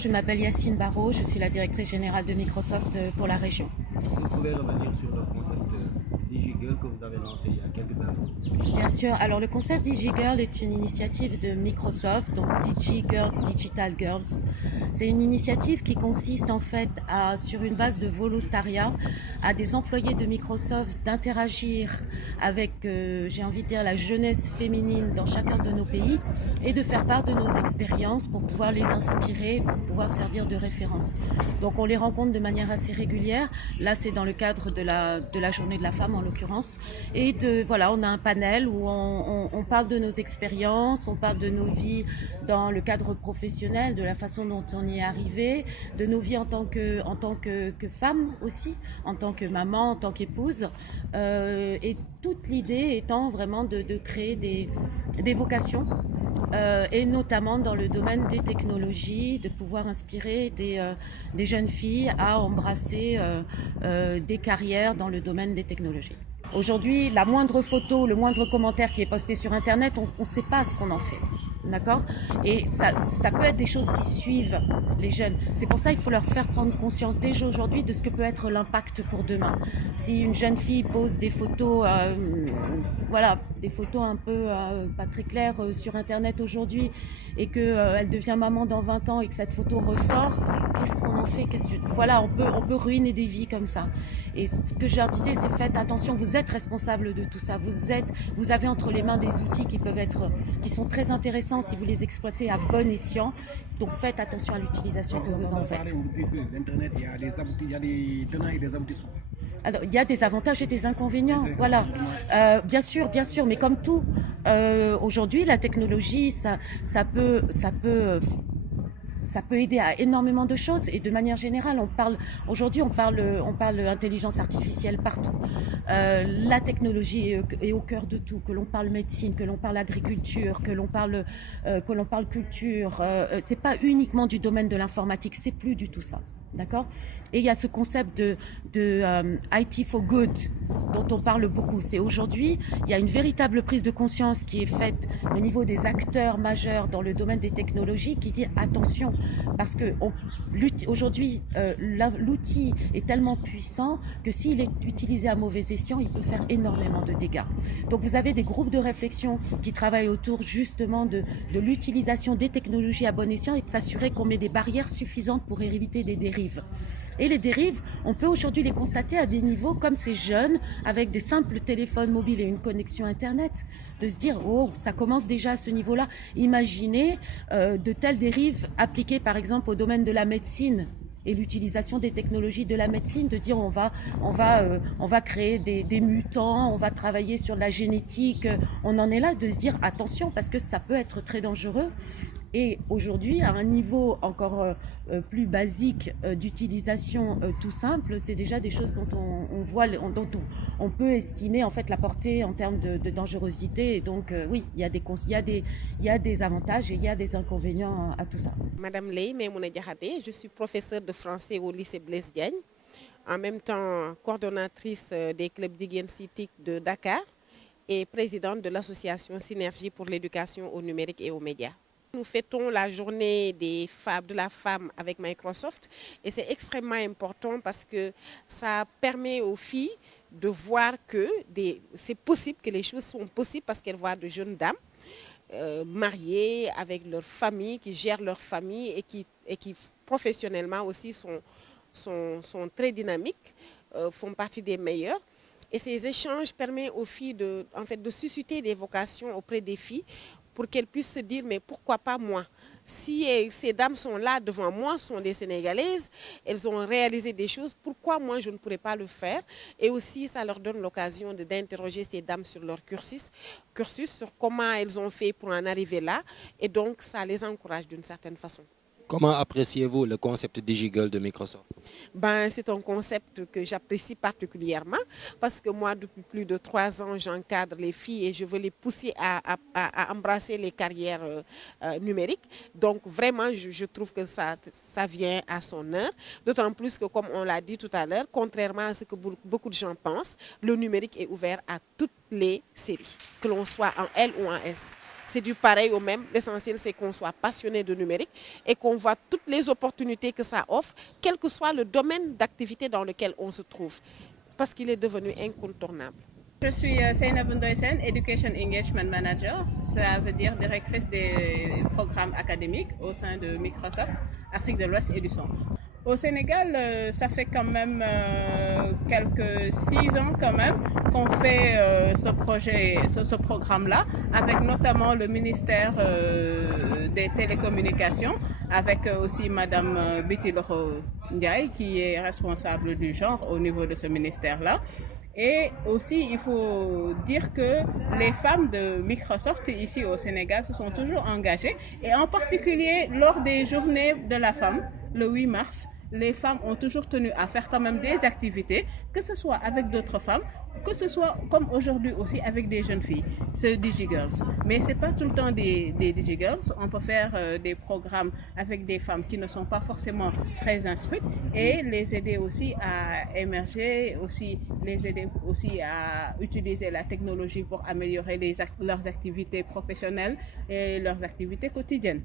Je m'appelle Yacine Barrault, je suis la directrice générale de Microsoft pour la région. Est-ce que vous pouvez revenir sur le concept DigiGirl que vous avez lancé il y a quelques années? Bien sûr, alors le concept DigiGirl est une initiative de Microsoft, donc DigiGirls, Digital Girls. C'est une initiative qui consiste en fait sur une base de volontariat, à des employés de Microsoft d'interagir avec, j'ai envie de dire, la jeunesse féminine dans chacun de nos pays et de faire part de nos expériences pour pouvoir les inspirer, pour pouvoir servir de référence. Donc on les rencontre de manière assez régulière. Là, c'est dans le cadre de la journée de la femme en l'occurrence. Et voilà, on a un panel où on parle de nos expériences, on parle de nos vies dans le cadre professionnel, de la façon dont on y est arrivé, de nos vies en tant que femme aussi, en tant que maman, en tant qu'épouse. Et toute l'idée étant vraiment de créer des vocations. Et notamment dans le domaine des technologies, de pouvoir inspirer des jeunes filles à embrasser des carrières dans le domaine des technologies. Aujourd'hui, la moindre photo, le moindre commentaire qui est posté sur Internet, on ne sait pas ce qu'on en fait. D'accord ? Et ça peut être des choses qui suivent les jeunes. C'est pour ça qu'il faut leur faire prendre conscience déjà aujourd'hui de ce que peut être l'impact pour demain. Si une jeune fille pose des photos, des photos un peu pas très claires sur Internet aujourd'hui et qu'elle devient maman dans 20 ans et que cette photo ressort, qu'est-ce qu'on en fait ? Voilà, on peut ruiner des vies comme ça. Et ce que je leur disais, c'est faites attention, vous êtes responsable de tout ça. Vous avez entre les mains des outils qui sont très intéressants si vous les exploitez à bon escient. Donc faites attention à l'utilisation que vous en faites. L'Internet, il y a des tenants et des aboutissants. Alors, il y a des avantages et des inconvénients, voilà. Bien sûr, mais comme tout, aujourd'hui, la technologie, ça peut aider à énormément de choses et de manière générale, aujourd'hui on parle intelligence artificielle partout. La technologie est au cœur de tout, que l'on parle médecine, que l'on parle agriculture, que l'on parle culture. C'est pas uniquement du domaine de l'informatique, c'est plus du tout ça. D'accord ? Et il y a ce concept de IT for good dont on parle beaucoup. C'est aujourd'hui, il y a une véritable prise de conscience qui est faite au niveau des acteurs majeurs dans le domaine des technologies qui dit attention, parce que aujourd'hui, l'outil est tellement puissant que s'il est utilisé à mauvais escient, il peut faire énormément de dégâts. Donc vous avez des groupes de réflexion qui travaillent autour justement de l'utilisation des technologies à bon escient et de s'assurer qu'on met des barrières suffisantes pour éviter des dérives. Et les dérives, on peut aujourd'hui les constater à des niveaux comme ces jeunes, avec des simples téléphones mobiles et une connexion Internet, de se dire, oh, ça commence déjà à ce niveau-là. Imaginez de telles dérives appliquées par exemple au domaine de la médecine et l'utilisation des technologies de la médecine, de dire on va créer des mutants, on va travailler sur la génétique. On en est là de se dire attention parce que ça peut être très dangereux. Et aujourd'hui, à un niveau encore plus basique d'utilisation tout simple, c'est déjà des choses dont dont on peut estimer en fait la portée en termes de dangerosité. Et donc oui, il y a des avantages et il y a des inconvénients à tout ça. Madame Ley Maimouna Diakhaté, je suis professeure de français au lycée Blaise Diagne, en même temps coordonnatrice des clubs d'hygiène-citique de Dakar et présidente de l'association Synergie pour l'éducation au numérique et aux médias. Nous fêtons la journée de la femme avec Microsoft et c'est extrêmement important parce que ça permet aux filles de voir que c'est possible, que les choses sont possibles parce qu'elles voient de jeunes dames mariées avec leur famille, qui gèrent leur famille et qui professionnellement aussi sont très dynamiques, font partie des meilleures. Et ces échanges permettent aux filles de susciter des vocations auprès des filles pour qu'elles puissent se dire, mais pourquoi pas moi? Si ces dames sont là devant moi, sont des Sénégalaises, elles ont réalisé des choses, pourquoi moi je ne pourrais pas le faire? Et aussi, ça leur donne l'occasion d'interroger ces dames sur leur cursus, sur comment elles ont fait pour en arriver là. Et donc, ça les encourage d'une certaine façon. Comment appréciez-vous le concept DigiGirl de Microsoft? C'est un concept que j'apprécie particulièrement parce que moi, depuis plus de 3 ans, j'encadre les filles et je veux les pousser à embrasser les carrières numériques. Donc vraiment, je trouve que ça vient à son heure. D'autant plus que, comme on l'a dit tout à l'heure, contrairement à ce que beaucoup de gens pensent, le numérique est ouvert à toutes les séries, que l'on soit en L ou en S. c'est du pareil au même. L'essentiel, c'est qu'on soit passionné de numérique et qu'on voit toutes les opportunités que ça offre, quel que soit le domaine d'activité dans lequel on se trouve, parce qu'il est devenu incontournable. Je suis Seynabou Ndoye Sène, Education Engagement Manager, ça veut dire directrice des programmes académiques au sein de Microsoft, Afrique de l'Ouest et du Centre. Au Sénégal, ça fait quand même quelques 6 ans quand même qu'on fait ce programme-là, avec notamment le ministère des Télécommunications, avec aussi Madame Bitiloro Ndiaye, qui est responsable du genre au niveau de ce ministère-là. Et aussi, il faut dire que les femmes de Microsoft ici au Sénégal se sont toujours engagées, et en particulier lors des journées de la femme, le 8 mars, les femmes ont toujours tenu à faire quand même des activités, que ce soit avec d'autres femmes, que ce soit comme aujourd'hui aussi avec des jeunes filles, c'est DigiGirls. Mais ce n'est pas tout le temps des DigiGirls, on peut faire des programmes avec des femmes qui ne sont pas forcément très instruites et les aider aussi à émerger, aussi les aider aussi à utiliser la technologie pour améliorer leurs activités professionnelles et leurs activités quotidiennes.